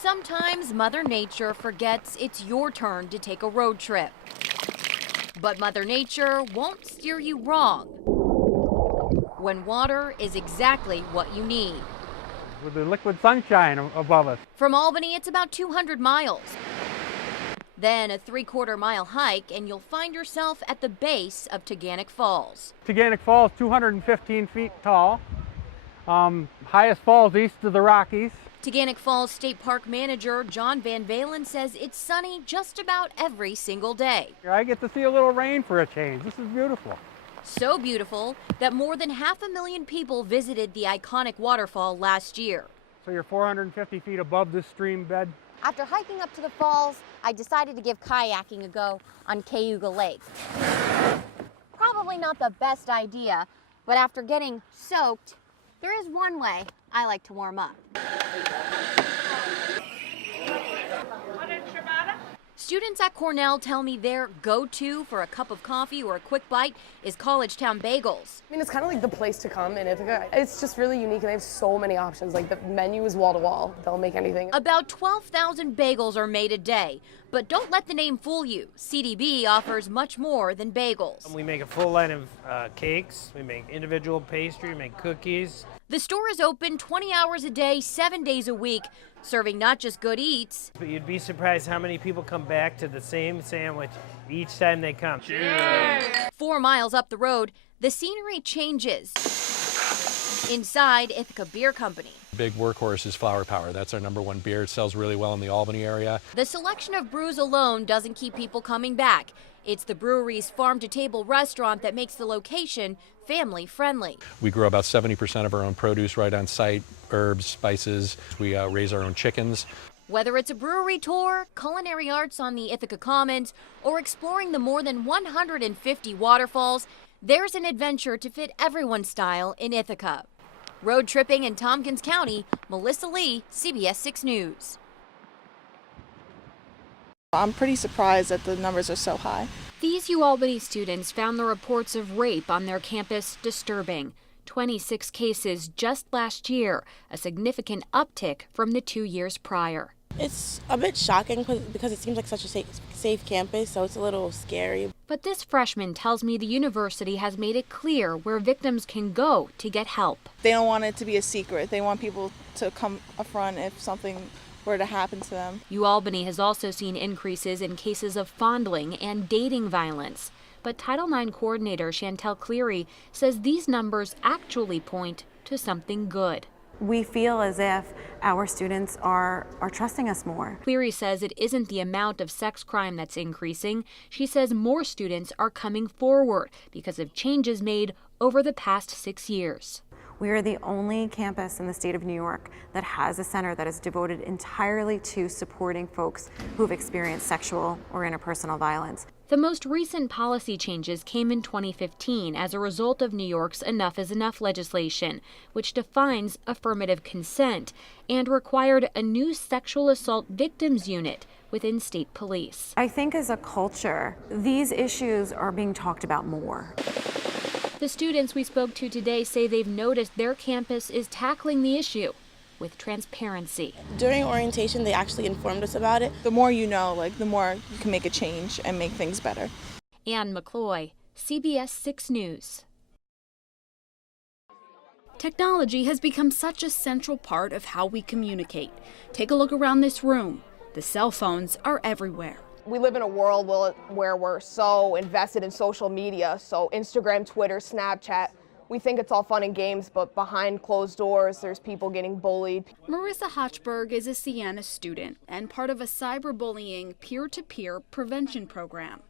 Sometimes Mother Nature forgets it's your turn to take a road trip. But Mother Nature won't steer you wrong when water is exactly what you need. With the liquid sunshine above us. From Albany, it's about 200 miles. Then a 3/4 mile hike, and you'll find yourself at the base of Teganic Falls. Teganic Falls, 215 feet tall. Highest falls east of the Rockies. Teganic Falls State Park Manager John Van Valen says it's sunny just about every single day. I get to see a little rain for a change. This is beautiful. So beautiful that more than 500,000 people visited the iconic waterfall last year. So you're 450 feet above this stream bed. After hiking up to the falls, I decided to give kayaking a go on Cayuga Lake. Probably not the best idea, but after getting soaked, there is one way I like to warm up. Students at Cornell tell me their go-to for a cup of coffee or a quick bite is College Town Bagels. I mean, it's kind of like the place to come in Ithaca. It's just really unique, and they have so many options. Like, the menu is wall to wall. They'll make anything. About 12,000 bagels are made a day, but don't let the name fool you. CDB offers much more than bagels. We make a full line of cakes, we make individual pastry, we make cookies. The store is open 20 hours a day, 7 days a week, serving not just good eats. But you'd be surprised how many people come back to the same sandwich each time they come. Cheers! 4 miles up the road, the scenery changes. Inside Ithaca Beer Company. Big workhorse is Flower Power. That's our #1 beer. It sells really well in the Albany area. The selection of brews alone doesn't keep people coming back. It's the brewery's farm-to-table restaurant that makes the location family-friendly. We grow about 70% of our own produce right on site, herbs, spices. We raise our own chickens. Whether it's a brewery tour, culinary arts on the Ithaca Commons, or exploring the more than 150 waterfalls, there's an adventure to fit everyone's style in Ithaca. Road tripping in Tompkins County, Melissa Lee, CBS 6 News. I'm pretty surprised that the numbers are so high. These UAlbany students found the reports of rape on their campus disturbing. 26 cases just last year, a significant uptick from the 2 years prior. It's a bit shocking because it seems like such a safe campus, so it's a little scary. But this freshman tells me the university has made it clear where victims can go to get help. They don't want it to be a secret. They want people to come up front if something were to happen to them. UAlbany has also seen increases in cases of fondling and dating violence. But Title IX coordinator Chantel Cleary says these numbers actually point to something good. We feel as if our students are trusting us more. Cleary says it isn't the amount of sex crime that's increasing. She says more students are coming forward because of changes made over the past 6 years. We are the only campus in the state of New York that has a center that is devoted entirely to supporting folks who've experienced sexual or interpersonal violence. The most recent policy changes came in 2015 as a result of New York's Enough is Enough legislation, which defines affirmative consent and required a new sexual assault victims unit within state police. I think as a culture, these issues are being talked about more. The students we spoke to today say they've noticed their campus is tackling the issue with transparency. During orientation, they actually informed us about it. The more you know, the more you can make a change and make things better. Ann McCloy, CBS 6 News. Technology has become such a central part of how we communicate. Take a look around this room. The cell phones are everywhere. We live in a world where we're so invested in social media, so Instagram, Twitter, Snapchat. We think it's all fun and games, but behind closed doors, there's people getting bullied. Marissa Hochberg is a Siena student and part of a cyberbullying peer-to-peer prevention program.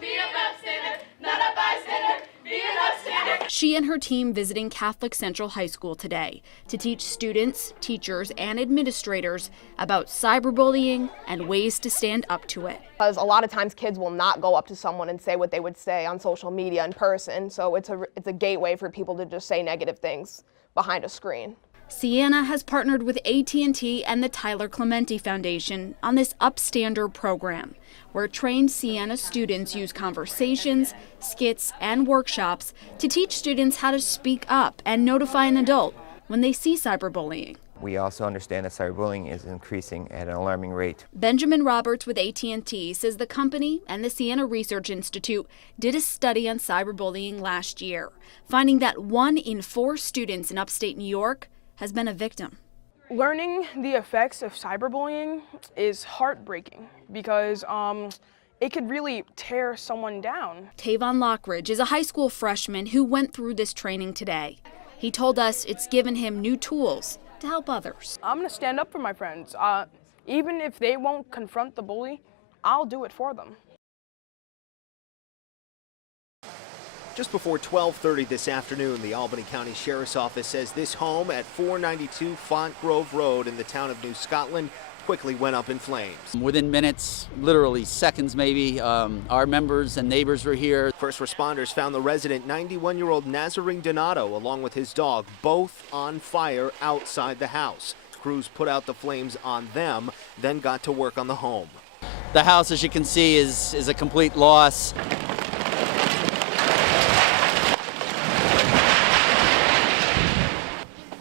Be a bystander, not a bystander. Be a bystander. She and her team visiting Catholic Central High School today to teach students, teachers, and administrators about cyberbullying and ways to stand up to it. Because a lot of times kids will not go up to someone and say what they would say on social media in person, so it's a gateway for people to just say negative things behind a screen. Siena has partnered with AT&T and the Tyler Clementi Foundation on this Upstander program, where trained Siena students use conversations, skits, and workshops to teach students how to speak up and notify an adult when they see cyberbullying. We also understand that cyberbullying is increasing at an alarming rate. Benjamin Roberts with AT&T says the company and the Siena Research Institute did a study on cyberbullying last year, finding that 1 in 4 students in upstate New York has been a victim. Learning the effects of cyberbullying is heartbreaking because it could really tear someone down. Tavon Lockridge is a high school freshman who went through this training today. He told us it's given him new tools to help others. I'm going to stand up for my friends. Even if they won't confront the bully, I'll do it for them. Just before 12:30 this afternoon, the Albany County Sheriff's Office says this home at 492 Font Grove Road in the town of New Scotland quickly went up in flames. Within minutes, literally seconds maybe, our members and neighbors were here. First responders found the resident, 91-year-old Nazarene Donato, along with his dog, both on fire outside the house. Crews put out the flames on them, then got to work on the home. The house, as you can see, is a complete loss.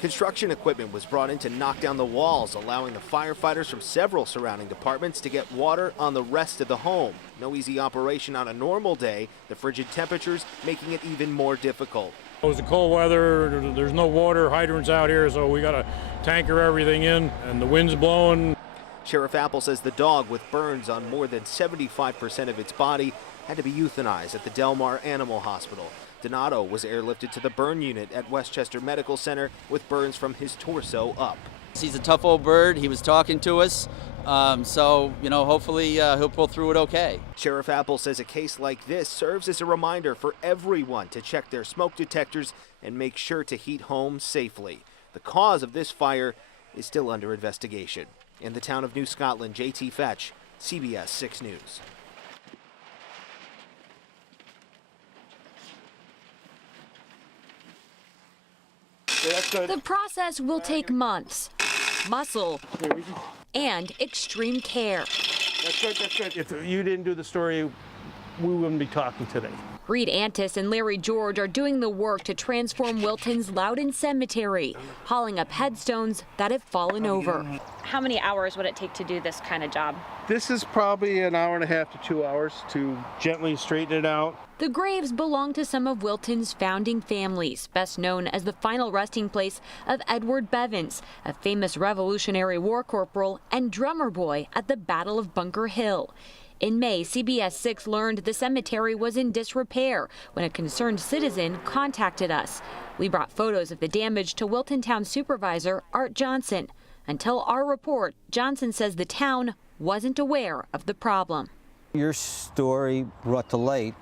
Construction equipment was brought in to knock down the walls, allowing the firefighters from several surrounding departments to get water on the rest of the home. No easy operation on a normal day, the frigid temperatures making it even more difficult. It was the cold weather, there's no water hydrants out here, so we got to tanker everything in, and the wind's blowing. Sheriff Apple says the dog, with burns on more than 75% of its body, had to be euthanized at the Del Mar Animal Hospital. Donato was airlifted to the burn unit at Westchester Medical Center with burns from his torso up. He's a tough old bird. He was talking to us, so hopefully he'll pull through it okay. Sheriff Apple says a case like this serves as a reminder for everyone to check their smoke detectors and make sure to heat homes safely. The cause of this fire is still under investigation. In the town of New Scotland, JT Fetch, CBS 6 News. The process will take months, muscle, and extreme care. That's good, that's good. If you didn't do the story, we wouldn't be talking today. Reed Antis and Larry George are doing the work to transform Wilton's Loudon Cemetery, hauling up headstones that have fallen over. How many hours would it take to do this kind of job? This is probably an hour and a half to 2 hours to gently straighten it out. The graves belong to some of Wilton's founding families, best known as the final resting place of Edward Bevins, a famous Revolutionary War corporal and drummer boy at the Battle of Bunker Hill. In May, CBS 6 learned the cemetery was in disrepair when a concerned citizen contacted us. We brought photos of the damage to Wilton Town Supervisor Art Johnson. Until our report, Johnson says the town wasn't aware of the problem. Your story brought to light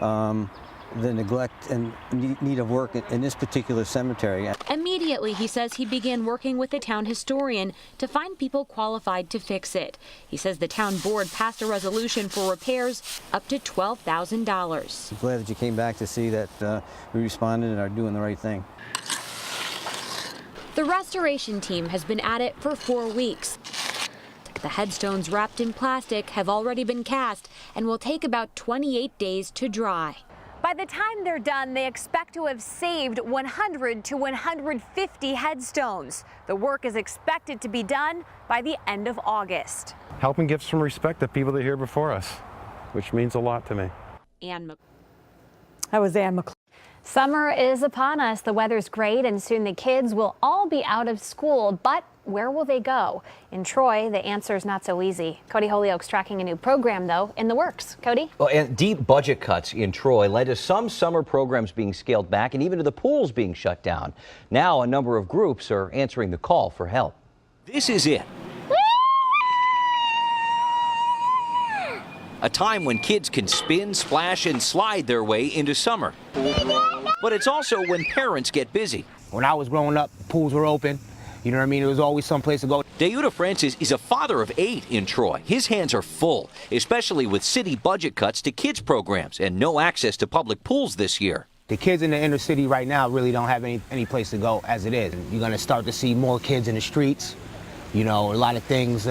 the neglect and need of work in this particular cemetery. Immediately, he says he began working with the town historian to find people qualified to fix it. He says the town board passed a resolution for repairs up to $12,000. I'm glad that you came back to see that we responded and are doing the right thing. The restoration team has been at it for 4 weeks. The headstones wrapped in plastic have already been cast and will take about 28 days to dry. By the time they're done, they expect to have saved 100 to 150 headstones. The work is expected to be done by the end of August. Helping give some respect to people that are here before us, which means a lot to me. That was Ann McClure. Summer is upon us. The weather's great, and soon the kids will all be out of school. But where will they go? In Troy, the answer's not so easy. Cody Holyoke's tracking a new program, though, in the works. Cody? Well, and deep budget cuts in Troy led to some summer programs being scaled back and even to the pools being shut down. Now a number of groups are answering the call for help. This is it. A time when kids can spin, splash, and slide their way into summer. But it's also when parents get busy. When I was growing up, pools were open. You know what I mean? There was always someplace to go. Deuda Francis is a father of 8 in Troy. His hands are full, especially with city budget cuts to kids programs and no access to public pools this year. The kids in the inner city right now really don't have any place to go as it is. You're going to start to see more kids in the streets. You know, a lot of things,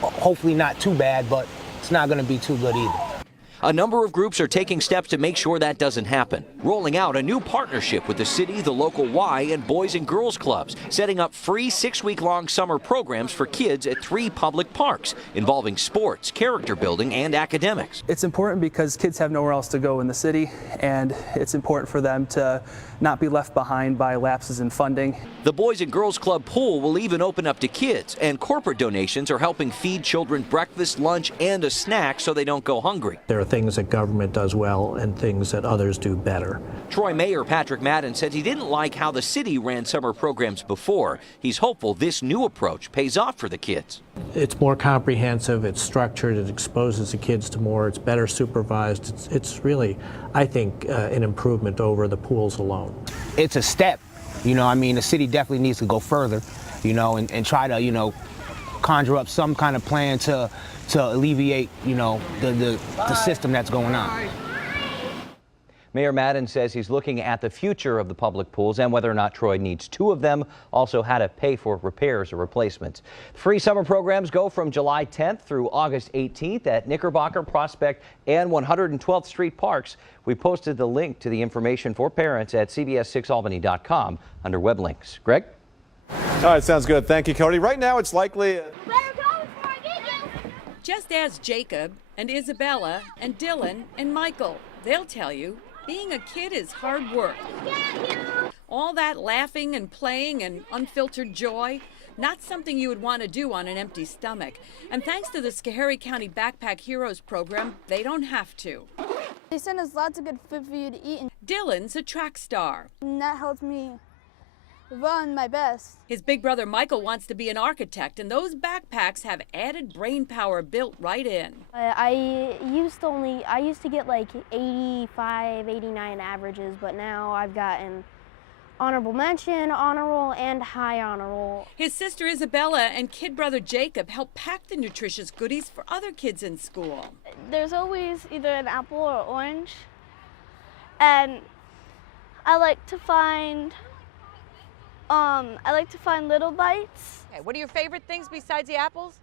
hopefully not too bad, but it's not going to be too good either. A number of groups are taking steps to make sure that doesn't happen, rolling out a new partnership with the city, the local Y, and Boys and Girls Clubs, setting up free 6-week-long summer programs for kids at 3 public parks, involving sports, character building, and academics. It's important because kids have nowhere else to go in the city, and it's important for them to not be left behind by lapses in funding. The Boys and Girls Club pool will even open up to kids, and corporate donations are helping feed children breakfast, lunch, and a snack so they don't go hungry. There are things that government does well and things that others do better. Troy Mayor Patrick Madden said he didn't like how the city ran summer programs before. He's hopeful this new approach pays off for the kids. It's more comprehensive, it's structured, it exposes the kids to more, it's better supervised. It's really, I think, an improvement over the pools alone. It's a step. You know, I mean, the city definitely needs to go further, you know, and try to, you know, conjure up some kind of plan to alleviate, you know, the system that's going on. Mayor Madden says he's looking at the future of the public pools and whether or not Troy needs 2 of them, also how to pay for repairs or replacements. Free summer programs go from July 10th through August 18th at Knickerbocker, Prospect, and 112th Street parks. We posted the link to the information for parents at CBS6Albany.com under web links. Greg? All right, sounds good. Thank you, Cody. Right now, it's likely. Just ask Jacob and Isabella and Dylan and Michael. They'll tell you. Being a kid is hard work. All that laughing and playing and unfiltered joy, not something you would want to do on an empty stomach. And thanks to the Schoharie County Backpack Heroes program, they don't have to. They send us lots of good food for you to eat. Dylan's a track star. And that helps me run my best. His big brother Michael wants to be an architect, and those backpacks have added brain power built right in. I used to get like 85, 89 averages, but now I've gotten honorable mention, honor roll, and high honor roll. His sister Isabella and kid brother Jacob help pack the nutritious goodies for other kids in school. There's always either an apple or orange, and I like to find little bites. Okay, what are your favorite things besides the apples?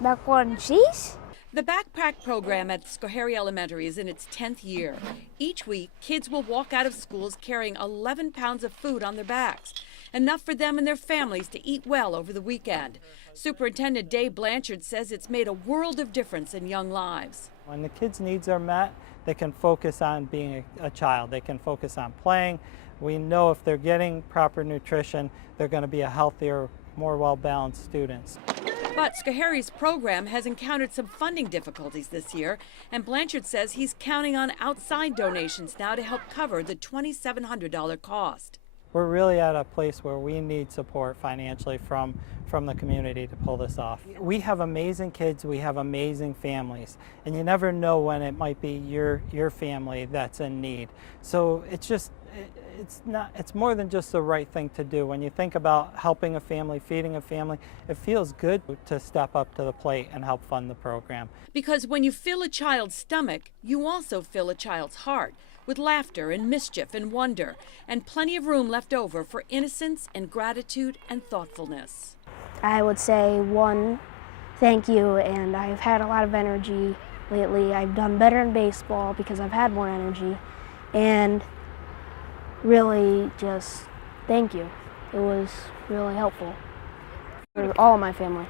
Macaroni and cheese. The backpack program at Schoharie Elementary is in its 10th year. Each week, kids will walk out of schools carrying 11 pounds of food on their backs, enough for them and their families to eat well over the weekend. Superintendent Dave Blanchard says it's made a world of difference in young lives. When the kids' needs are met, they can focus on being a child. They can focus on playing. We know if they're getting proper nutrition, they're going to be a healthier, more well-balanced students. But Schoharie's program has encountered some funding difficulties this year, and Blanchard says he's counting on outside donations now to help cover the $2,700 cost. We're really at a place where we need support financially from the community to pull this off. We have amazing kids, we have amazing families, and you never know when it might be your family that's in need. So it's more than just the right thing to do. When you think about helping a family, feeding a family, it feels good to step up to the plate and help fund the program. Because when you fill a child's stomach, you also fill a child's heart with laughter and mischief and wonder, and plenty of room left over for innocence and gratitude and thoughtfulness. I would say 1, thank you, and I've had a lot of energy lately. I've done better in baseball because I've had more energy, and really just thank you. It was really helpful for all of my family.